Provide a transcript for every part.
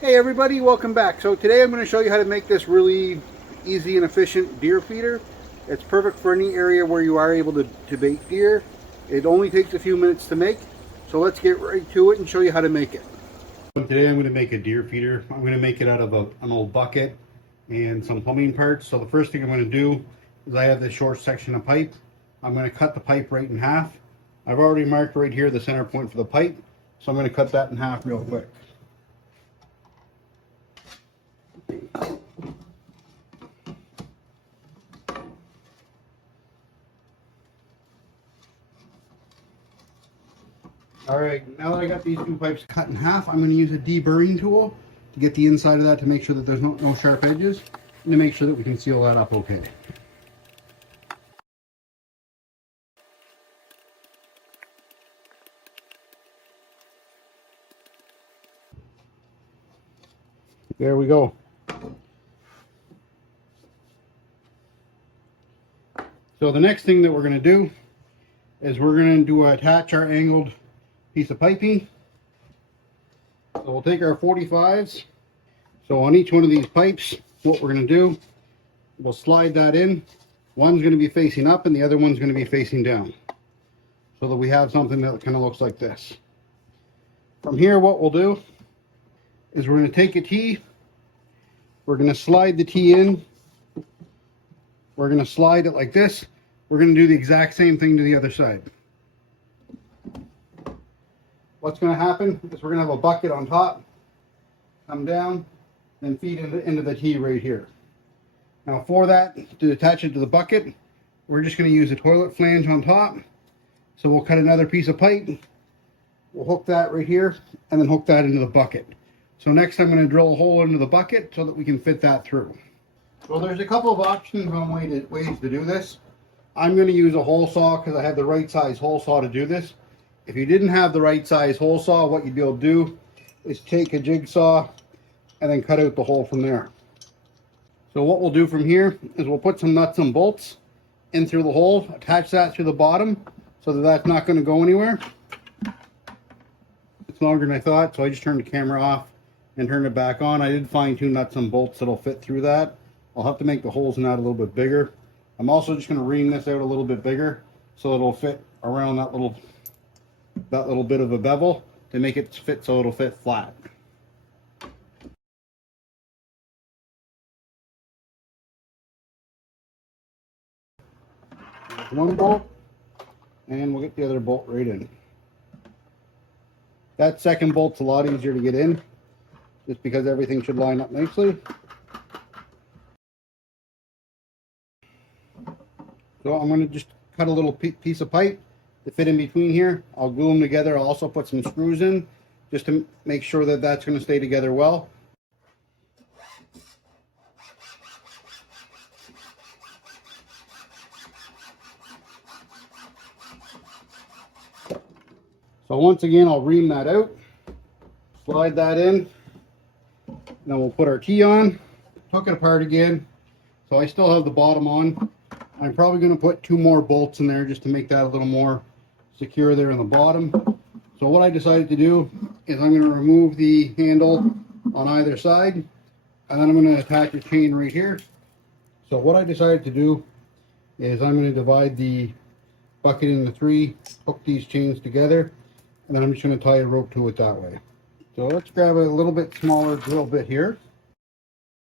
Hey everybody, welcome back. So today I'm going to show you how to make this really easy and efficient deer feeder. It's perfect for any area where you are able to bait deer. It only takes a few minutes to make, so let's get right to it and show you how to make it. Today I'm going to make a deer feeder. I'm going to make it out of an old bucket and some plumbing parts. So the first thing I'm going to do is I have this short section of pipe. I'm going to cut the pipe right in half. I've already marked right here the center point for the pipe, so I'm going to cut that in half real quick. Alright, now that I got these two pipes cut in half, I'm going to use a deburring tool to get the inside of that to make sure that there's no sharp edges, and to make sure that we can seal that up okay. There we go. So the next thing that we're going to do is we're going to attach our angled piece of piping. So we'll take our 45s. So on each one of these pipes, what we're going to do, we'll slide that in. One's going to be facing up and the other one's going to be facing down, so that we have something that kind of looks like this. From here, what we'll do is we're going to take a T, we're going to slide the T in, we're going to slide it like this. We're going to do the exact same thing to the other side. What's going to happen is we're going to have a bucket on top, come down, and feed into the T right here. Now for that, to attach it to the bucket, we're just going to use a toilet flange on top. So we'll cut another piece of pipe, we'll hook that right here, and then hook that into the bucket. So next I'm going to drill a hole into the bucket so that we can fit that through. Well, there's a couple of options on ways to do this. I'm going to use a hole saw because I have the right size hole saw to do this. If you didn't have the right size hole saw, what you'd be able to do is take a jigsaw and then cut out the hole from there. So what we'll do from here is we'll put some nuts and bolts in through the hole, attach that through the bottom so that that's not going to go anywhere. It's longer than I thought, so I just turned the camera off and turned it back on. I did find two nuts and bolts that'll fit through that. I'll have to make the holes in that a little bit bigger. I'm also just going to ream this out a little bit bigger so it'll fit around that little bit of a bevel to make it fit so it'll fit flat. One bolt, and we'll get the other bolt right in. That second bolt's a lot easier to get in, just because everything should line up nicely. So I'm going to just cut a little piece of pipe to fit in between here. I'll glue them together. I'll also put some screws in just to make sure that that's going to stay together well. So once again, I'll ream that out, slide that in, then we'll put our T on, hook it apart again. So I still have the bottom on. I'm probably going to put two more bolts in there just to make that a little more secure there in the bottom. So what I decided to do is I'm going to remove the handle on either side, and then I'm going to attach a chain right here. So what I decided to do is I'm going to divide the bucket into three, hook these chains together, and then I'm just going to tie a rope to it that way. So let's grab a little bit smaller drill bit here.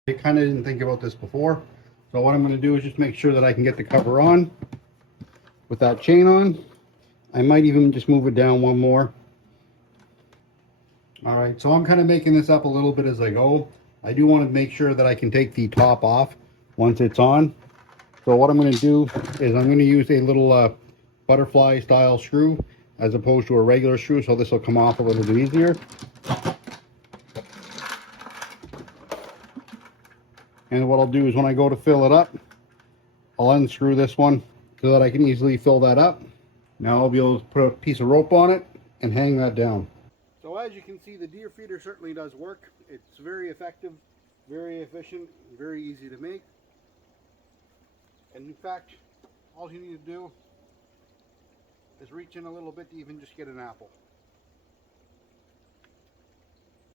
I kind of didn't think about this before. So what I'm going to do is just make sure that I can get the cover on with that chain on. I might even just move it down one more. All right, so I'm kind of making this up a little bit as I go. I do want to make sure that I can take the top off once it's on. So what I'm going to do is I'm going to use a little butterfly style screw as opposed to a regular screw, so this will come off a little bit easier. And what I'll do is when I go to fill it up, I'll unscrew this one so that I can easily fill that up. Now I'll be able to put a piece of rope on it and hang that down. So as you can see, the deer feeder certainly does work. It's very effective, very efficient, very easy to make. And in fact, all you need to do is reach in a little bit to even just get an apple.